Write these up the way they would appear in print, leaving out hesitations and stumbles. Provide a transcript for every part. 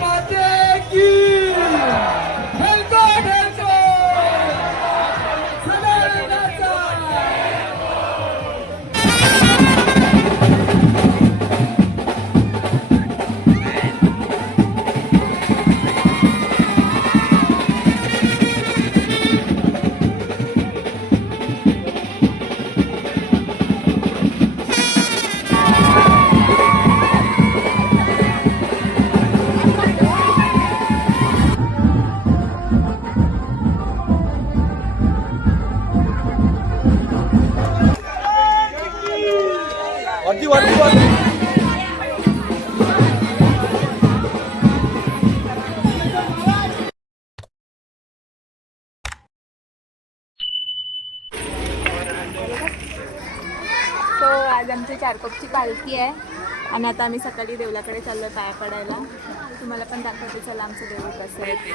माते की आज आमची चारकोपची पालखी आहे आणि आता आम्ही सकाळी देवलाकडे चाललोय पाया पडायला. तुम्हाला पण दाखवते, चला आमचं देऊळ कसं आहे ते.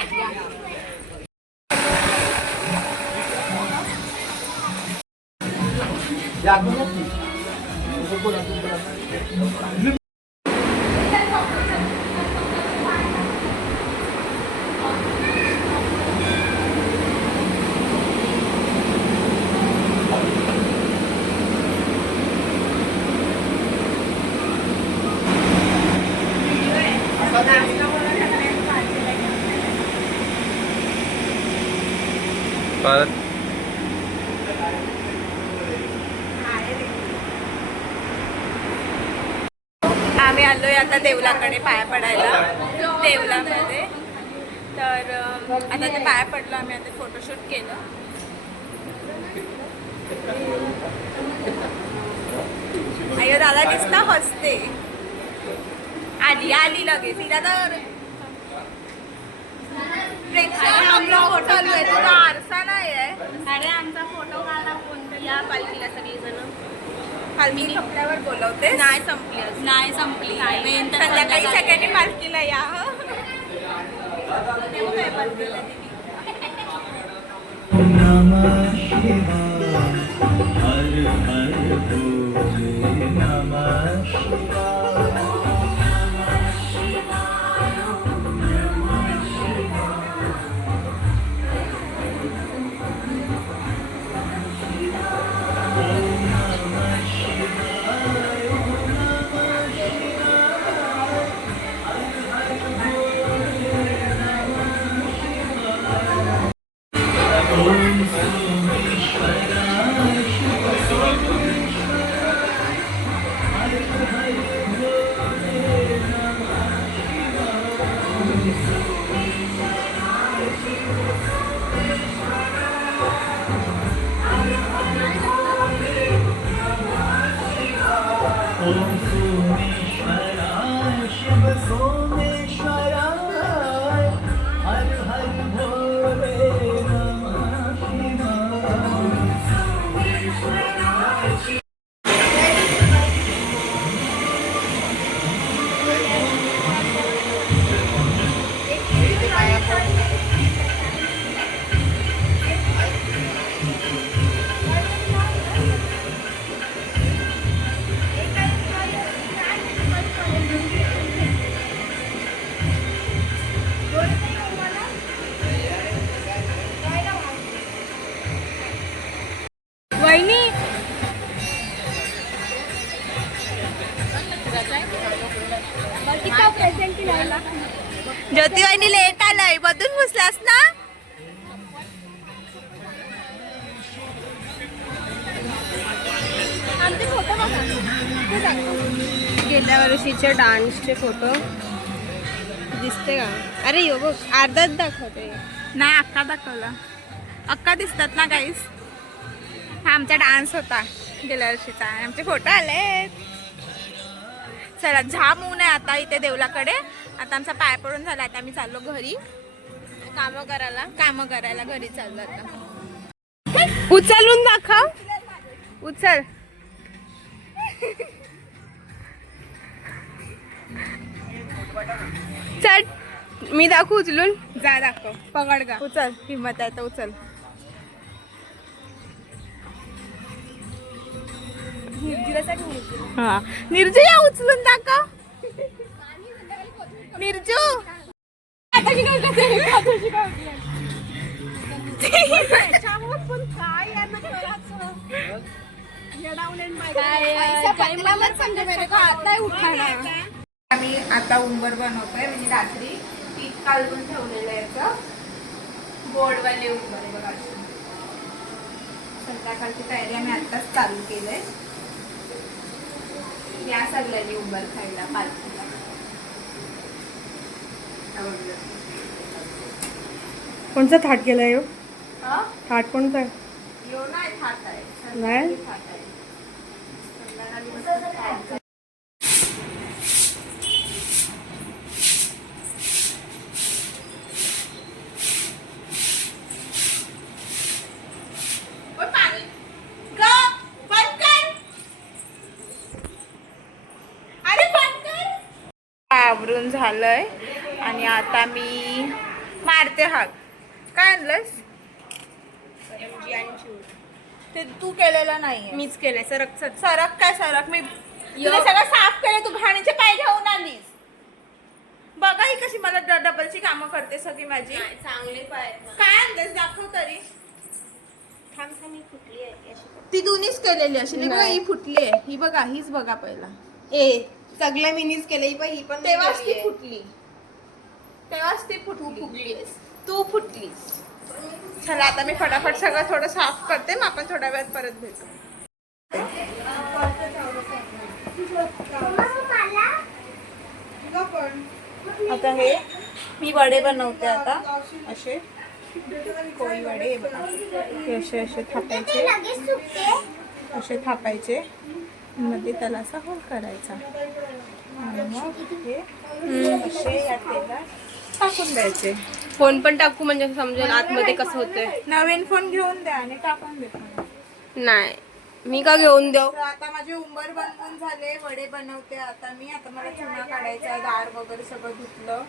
आम्ही आलोय आता देवलाकडे पाया पडायला देवलामध्ये. तर आता ते पाया पडलो आम्ही, आता फोटोशूट केलं. अय्यो दादा दिसता हसते. आली आली लगेच तिला तर आरसा नाही आहे. अरे आमचा फोटो काढा कोणतं या पालखीला सगळीजण. पालखी संपल्यावर बोलवते. नाही संपली संध्याकाळी सगळ्यांनी पालखीला या. ज्योतिवाहिनी लेट आलाय. बदून बसलास ना. आमचे फोटो बघा, गेल्या वर्षीचे डान्सचे फोटो दिसते का? अरे यो बघ अर्धाच दाखवते. नाही अक्का दाखवला. अक्का दिसतात ना गाईस. हा आमचा डान्स होता गेल्या वर्षीचा. आमचे फोटो आलेत. चला जाम ऊन आहे आता इथे देवलाकडे. आता आमचा पाय पडून झाला. आता आम्ही चाललो घरी कामं करायला घरी चाललो आता. उचलून दाखव. उचल. चल मी दाखवू उचलून. जा दाखव. पकड का. उचल. हिम्मत आहे तर उचल. निर्जू या उचलून दाखव. निर्जू आम्ही आता उंबर बनवतोय म्हणजे रात्री पीठ काढून ठेवलेलं आहे याचं गोडवाले उंबर आहे बघा अशी. संध्याकाळची तयारी आम्ही आत्ताच चालू केलंय. या सगळ्यांनी उंबर खायला पालखीला. कोणचा थाट केलाय यो? हा? थाट कोणता आहे? यो नाही खात आहे. नाही? संध्याकाळी खात आहे. संध्याकाळी मस्त खायचं. ओय पाणी. गप, बंद कर. अरे बंद कर. आवरून झालंय आणि आता मी मारते हाक. काय आणलंस? ते तू केलेलं नाही. मीच केलंय सरक सरक काय सरक मी तुला सगळं साफ केलं. तू घाणीचे पाय घेऊन आलीस. बघा ही कशी मला डबलची कामं करते सगळी माझी. चांगले पाय काय आणलंस दाखव तरी. फुटली आहे ती दोन्हीच केलेली अशी नाही बघा. नाही. ही फुटली आहे. ही बघा हीच बघा पहिला. ए सगळ्या मिनीच केलं ही पण तेव्हाच ती फुटली. तेव्हाच ती फुटली. तू फुटलीस. चला आता मी फटाफट सगळं थोडं साफ करते. मग आपण थोड्या वेळात परत भेटू. आता हे मी वडे बनवते आता असे कोळी वडे हे बघा. हे असे असे थापायचे. असे थापायचे मध्ये त्याला असा होल करायचा आणि मग हे असे या तेलात टाकून द्यायचे. फोन पण टाकू म्हणजे समजेल आतमध्ये कसं होतंय. नवीन फोन घेऊन द्या आणि टाकून देतो. नाही मी का घेऊन देऊ. तर आता माझे उंबर बनवून झाले. वडे बनवते आता मी. आता मला चुना काढायचा आहे. दाळ वगैरे सगळं धुतलं.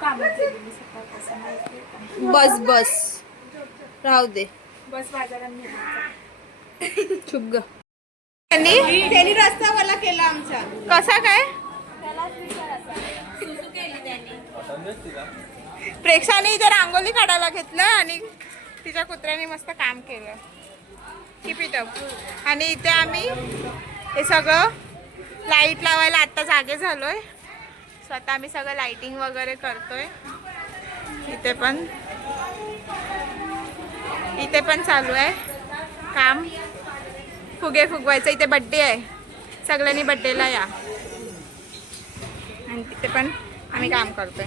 कामं केलेली सकाळपासून माहिती आहे का? बस बस राहू दे. बस बाजारात नेहमीचा. चुप ग. त्यांनी रस्ता मला केला आमचा. कसा काय? प्रेक्षाने इथे रांगोली काढायला घेतलं आणि तिच्या कुत्र्याने मस्त काम केलं. Keep it up. आणि इथे आम्ही हे सगळं लाईट लावायला आत्ता जागे झालोय. स्वतः आम्ही सगळं लाइटिंग वगैरे करतोय. इथे पण चालू आहे काम. फुगे फुगवायचं. इथे बड्डे आहे. सगळ्यांनी बड्डेला या. आणि तिथे पण आम्ही काम करतोय.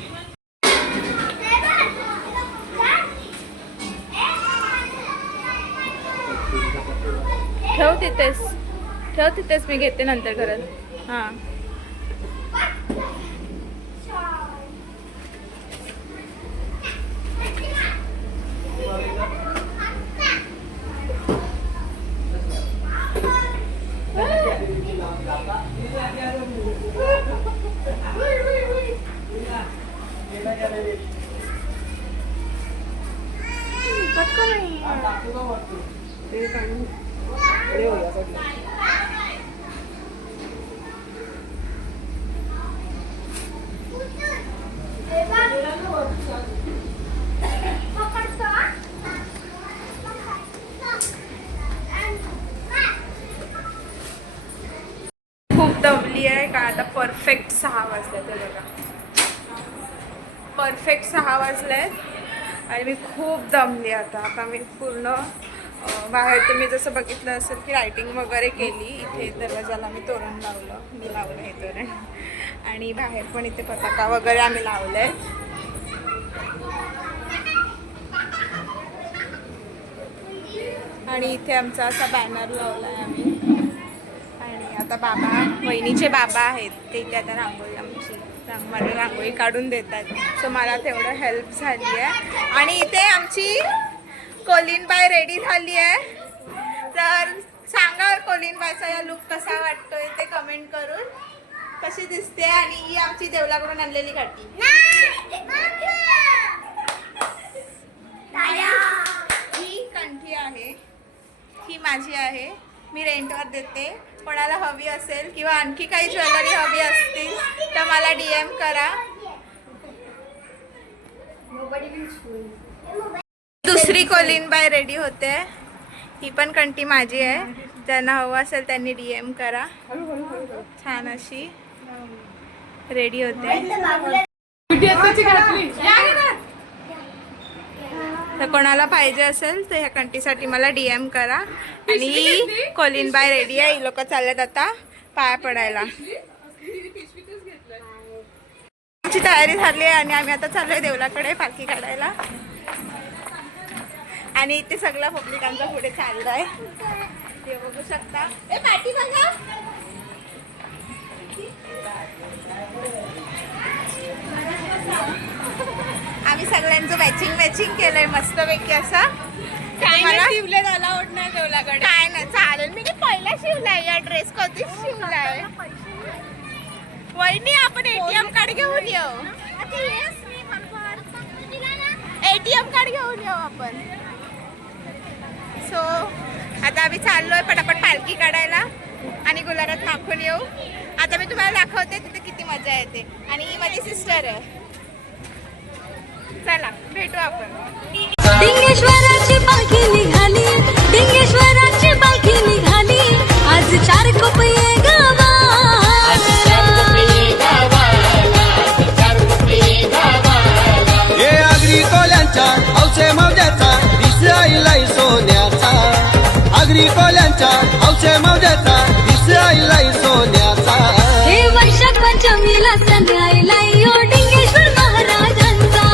ठेव तिथेच मी घेते नंतर घरात. हां खूप दमली आहे का. आता परफेक्ट 6 वाजले. ते बघा परफेक्ट 6 वाजले आणि मी खूप दमली. आता मी पूर्ण बाहेर तुम्ही जसं बघितलं असेल की लायटिंग वगैरे केली. इथे दरवाजाला मी तोरण लावलं. मी लावलं हे तोरण. आणि बाहेर पण इथे पताका वगैरे आम्ही लावले आहेत. आणि इथे आमचा असा बॅनर लावला आहे आम्ही. आणि आता बाबा वहिनीचे बाबा आहेत ते इथे आता रांगोळी आमची मला रांगोळी काढून देतात. सो मला तेवढं हेल्प झाली आहे. आणि इथे आमची कोलिनबाई रेडी झाली आहे. तर सांगा कोलिनबाईचा या लुक कसा वाटतोय ते कमेंट करून. कशी दिसते. आणि ही आमची देवलाकडून आणलेली काठी. ही कंठी आहे. ही माझी आहे. मी रेंटवर देते. कोणाला हवी असेल किंवा आणखी काही ज्वेलरी हवी असतील तर मला DM करा. दुसरी कोलिनबाई रेडी होते. ही पण कंटी माझी आहे. ज्यांना हवं असेल त्यांनी DM करा. छान अशी रेडी होते. तर कोणाला पाहिजे असेल तर ह्या कंटीसाठी मला DM करा. आणि ही कोलिनबाई रेडी आहे. ही लोक चाललेत आता पाया पडायला. आमची तयारी झाली आहे आणि आम्ही आता चाललोय देवलाकडे पालखी काढायला. आणि इथे सगळं पब्लिकांचा पुढे चाललंय. हे बघू शकता. ए पाठी बघा. आम्ही सगळ्यांचं मॅचिंग केलंय मस्तपैकी असं. मला शिवलेत अलाउड नाही देवलाकडे. काय नाही चालेल. मी पहिला शिवलाय या ड्रेस कधीच शिवलाय. वहिनी आपण ATM कार्ड घेऊन येऊ. ATM कार्ड घेऊन येऊ आपण. सो आता आम्ही चाललोय पटापट पालखी काढायला आणि गुलाबात माखून येऊ. आता मी तुम्हाला दाखवते तिथे किती मजा येते. आणि ही माझी सिस्टर आहे. चला भेटू आपण. डिंगेश्वराची पालखी निघाली, डिंगेश्वराची पालखी निघाली. आज 4 कोपये गावा, हे आगरी कोल्यांच्या हौसे मौजाचा दिसाईलाई सोन्याचा. आगरी कोल्यांच्या हौसे मौजाचा दिसाईलाई सोन्याचा. हे वैशाख पंचमीला सण आयला यो डिंगेश्वर महाराजांचा.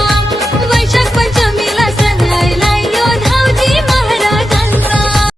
वैशाख पंचमीला सण आयला यो धावजी महाराजांचा.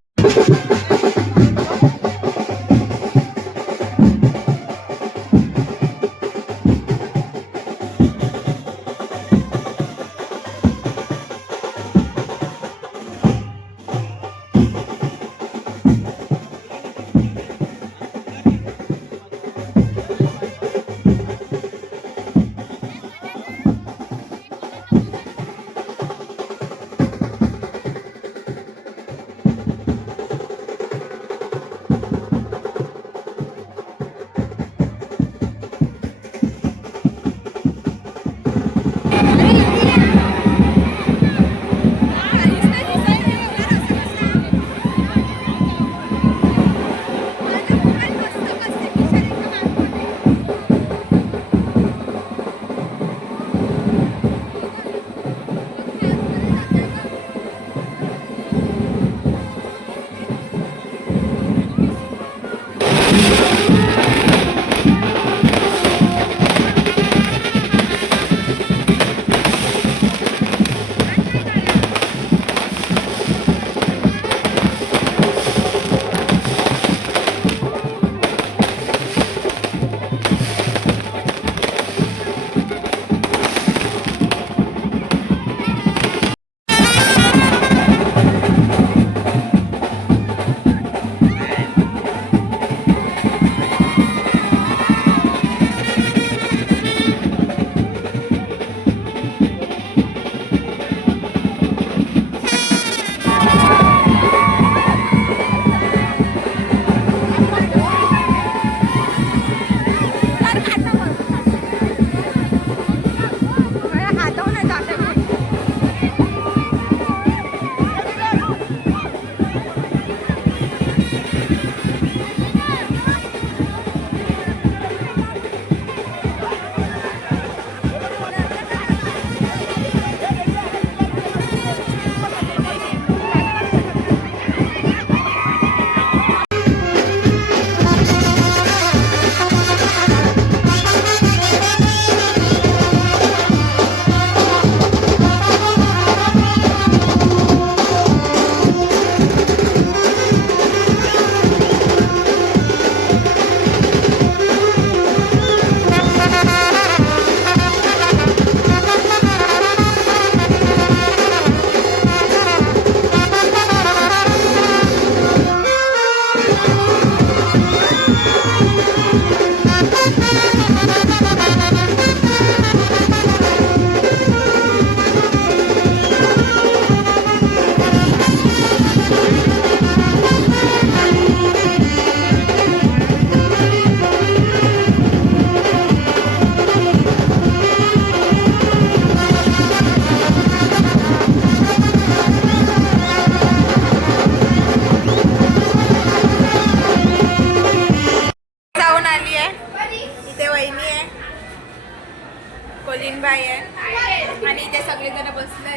कोलिनबाई आहे आणि इथे सगळेजण बसले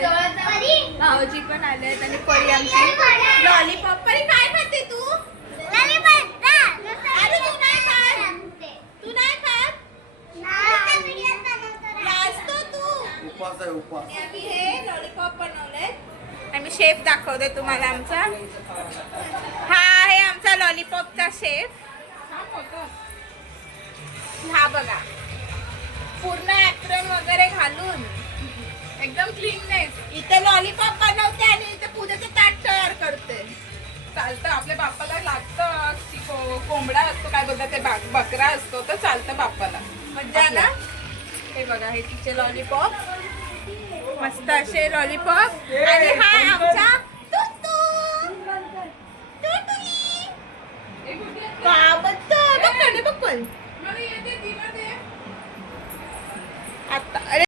भाऊजी पण आले आहेत आणि परी आमची लॉलीपॉप. परी काय खाते तू? अरे तू नाही खात? तू नाही खात? लाजतो तू? आम्ही हे लॉलीपॉप बनवले आणि शेफ दाखवते तुम्हाला आमचा. हा आहे आमचा लॉलीपॉपचा शेफ. हा बघा पूर्ण ऍप्रन वगैरे घालून एकदम क्लीननेस इथे लॉलीपॉप बनवते आणि इथे पूजेचं ताट तयार करते. चालतं आपल्या बाप्पाला लागतं की कोंबडा असतो काय बोलतात ते बकरा असतो तर चालतं बाप्पाला. मज्जा ना. हे बघा हे तिचे लॉलीपॉप मस्त असे लॉलीपॉप आणि हा आमचा टुटू. टुटुली. का बघतो बघ बघ आता. अरे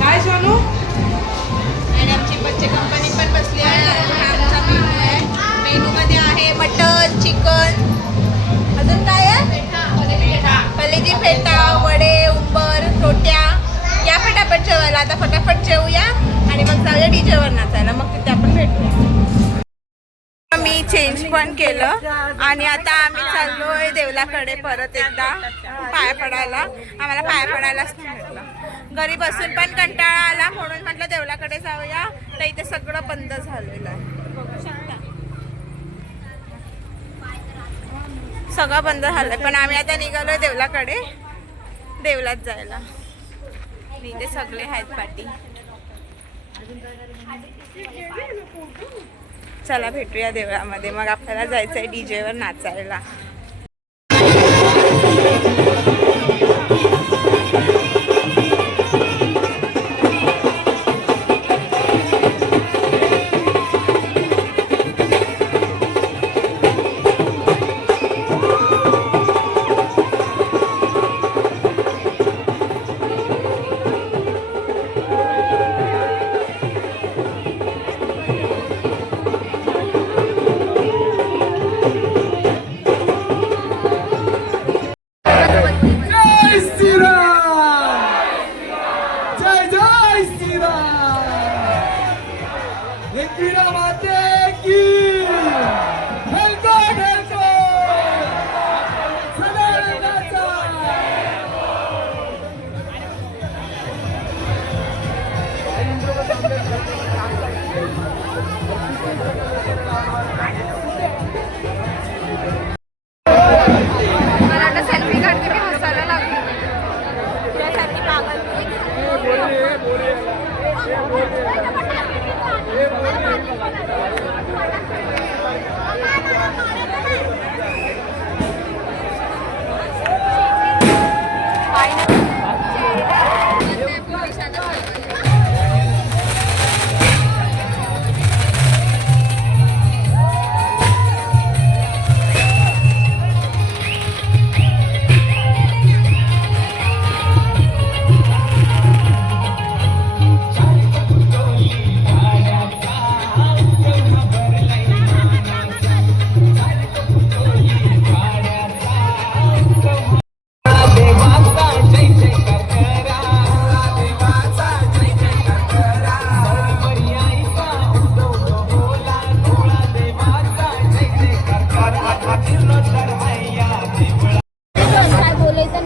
काय सोनू? आणि आमची बच्चे कंपनी पण बसली आहे. हा आमचा मेनू आहे. मेनू मध्ये आहे मटन, चिकन, अजून काय आहे? कलेजी फेटा, वडे, उंबर, रोट्या. या फटाफट जेवायला. आता फटाफट जेवूया आणि मग जाऊया डीजे वर नाचायला. मग तिथे आपण भेटूया. मी चेंज पण केलं आणि आता आम्ही चाललोय देवलाकडे परत एकदा पाया पडायला. आम्हाला पाया पडायलाच नाही भेटलं. घरी बसून पण कंटाळा आला म्हणून म्हटलं देवलाकडे जाऊया. तर इथे सगळं बंद झालेलं आहे. बघू शकता सगळं बंद झालंय. पण आम्ही आता निघालोय देवलाकडे, देवलात जायला. इथे सगळे आहेत पाठी. चला भेटूया देवळामध्ये. मग आपल्याला जायचंय डीजे वर नाचायला. जय श्रीराम, जय जय श्रीराम, एकविरा माते की ढलको ढलको सदानंदाचा. मला आता सेल्फी काढते मी हसायला लागली. त्यासाठी पागल.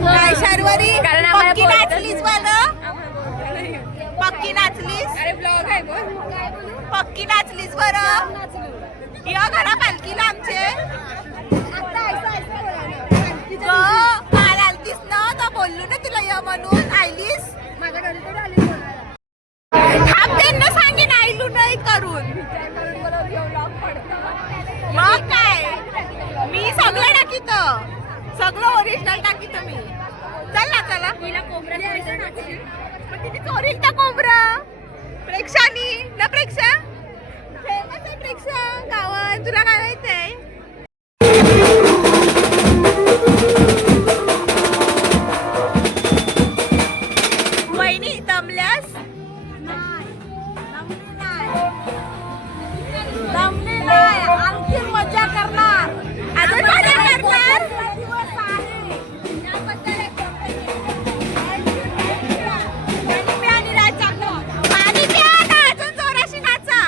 काय शर्वरी? पक्की नाचलीस बरं? पक्की नाचलीस? अरे ब्लॉग आहे बोल. पक्की नाचलीस बरं? या घरा पालखीला आमचे काल आलतीस ना तर बोललो ना तुला या म्हणून. आयलीस माझ्या घरी थांब त्यांना सांगेन आयलू नाही करून. मग काय मी सगळं टाकीत, सगळं ओरिजिनल टाकीत मी. चल ना चला. किती चोरील त्या कोंबरा. प्रेक्षानी ना प्रेक्षा फेमस आहे. प्रेक्षा गावात तुला काय माहितीये? वहिनी दमल्यास? दमली नाही. आणखी मजा करणार. अजून मजा करणार. पाणी प्या ना, अजून जोराशी नाचा.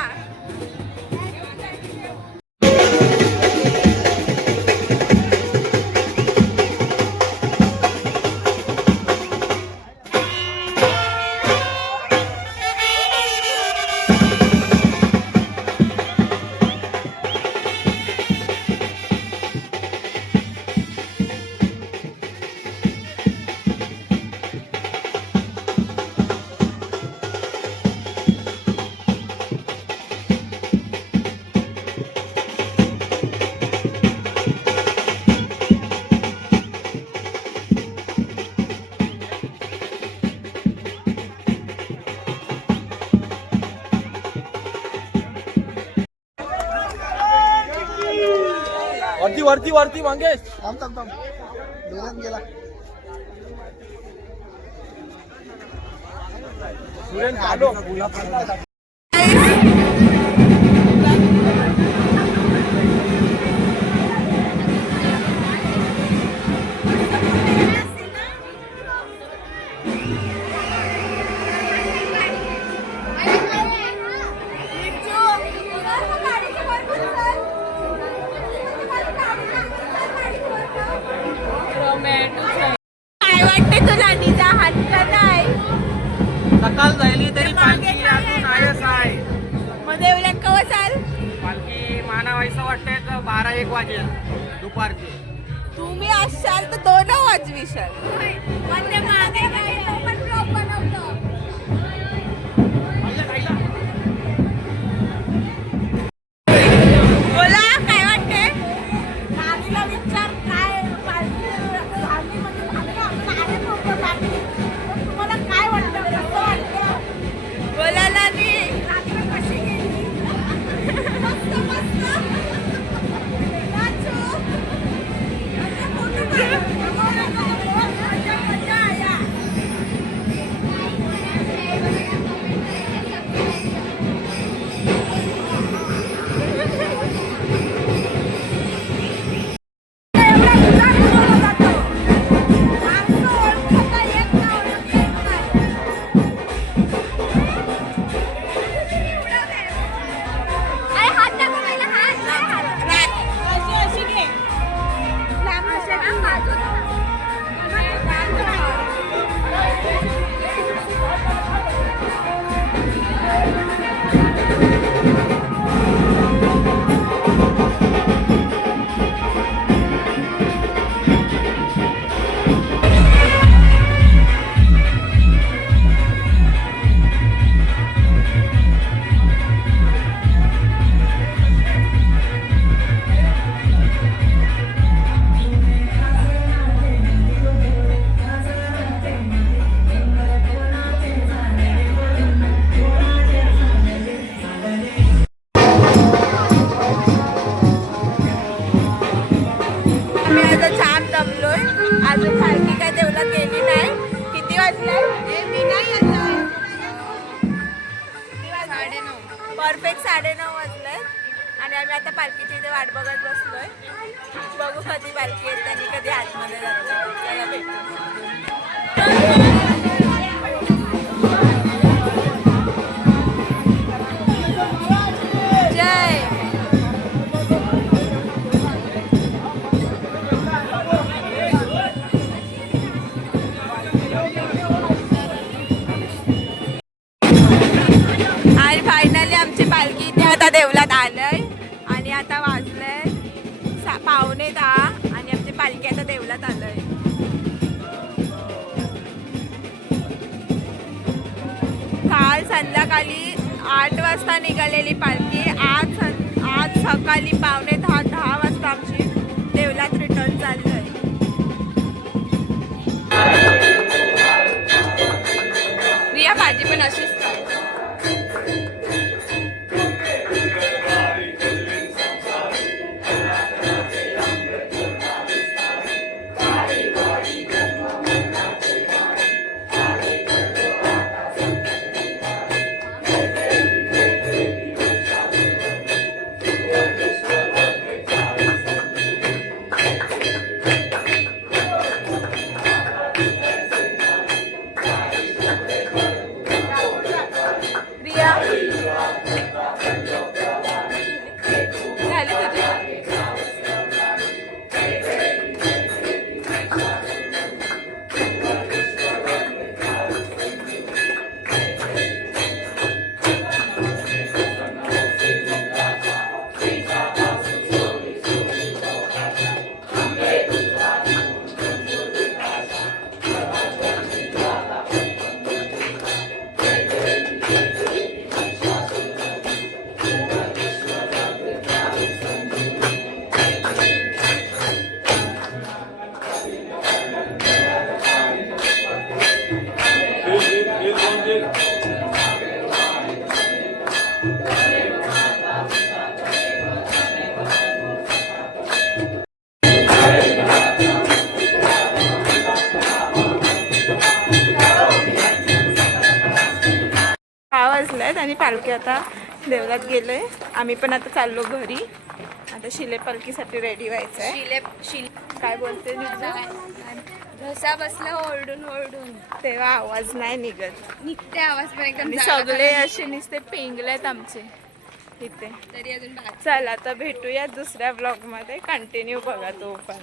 वरती वरती वरती मंगेश थांब थांब थांब. गेला काय वाटते तुला निजा हात का नाही सकाळ झाली तरी पालखी अजून आहेच आहे. मग देवल्यात कवा चाल पालखी मानावायचं वाटतंय तर 12-1 वाजेल दुपारची. तुम्ही असाल तर 2 वाजविशाल म्हणजे मागे काही पण ब्लॉग बनवतो. बोला काय वाटते नानीला विचार काय पालखी म्हणजे तुम्हाला काय वाटतं कसं वाटतं बोला नानी कशी गेली मस्त मस्त नाचू अजून पालखी काय देवळात गेली नाही. किती वाजले मी नाही परफेक्ट 9:30 वाजले आणि आम्ही आता पालखीची इथे वाट बघत बसलोय. बघू कधी पालखी येते आणि कधी आतमध्ये जातो. त्याला भेटू. जय फायनली आमची पालखी इथे आता देवळात आलंय आणि आता वाजलंय 9:45 आणि आमची पालखी आता देवळात आलंय. काल संध्याकाळी 8 वाजता निघालेली पालखी आज सकाळी 9:45-10 वाजता आमची देवळात रिटर्न चाललंय. रिया भाजी पण अशीच झाल्यात आणि पालखी आता देवळात गेले. आम्ही पण आता चाललो घरी. आता शिले पालखीसाठी रेडी व्हायचं आहे. काय बोलते घसा बसला ओरडून ओरडून तेव्हा आवाज नाही निघत निघते आवाज पण एकदम आणि जागा सगळे खाली. असे नुसते पेंगलेत आमचे इथे. तरी अजून बाकी. चला आता भेटूया दुसऱ्या ब्लॉग मध्ये. कंटिन्यू बघा तो पण.